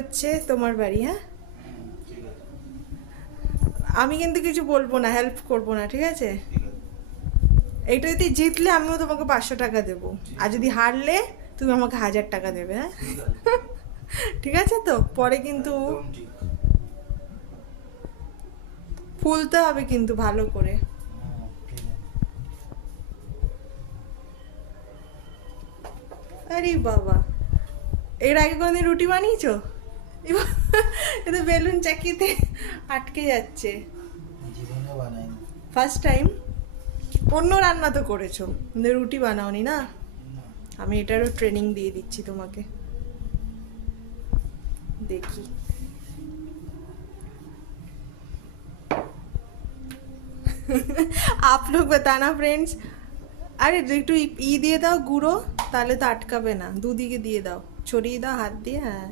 হচ্ছে তোমার বাড়ি। হ্যাঁ, আমি কিন্তু কিছু বলবো না, হেল্প করবো না, ঠিক আছে? এইটা যদি জিতলে আমিও তোমাকে 500 টাকা দেবো, আর যদি হারলে তুমি আমাকে 1000 টাকা দেবে। হ্যাঁ, ঠিক আছে তো? পরে কিন্তু ফুলতে হবে কিন্তু ভালো করে। আরে বাবা, এর আগে কোনদিন রুটি বানিয়েছো? এটা বেলুন চাকিতে আটকে যাচ্ছে। First time? অন্য রান্না তো করেছো, কিন্তু রুটি বানাওনি না? আমি এটারও ট্রেনিং দিয়ে দিচ্ছি তোমাকে, দেখি। आप लोग बताना फ्रेंड्स। আরে একটু দিয়ে দাও গুঁড়ো, তাহলে তো আটকাবে না। দুদিকে দিয়ে দাও, ছড়িয়ে দাও হাত দিয়ে। হ্যাঁ,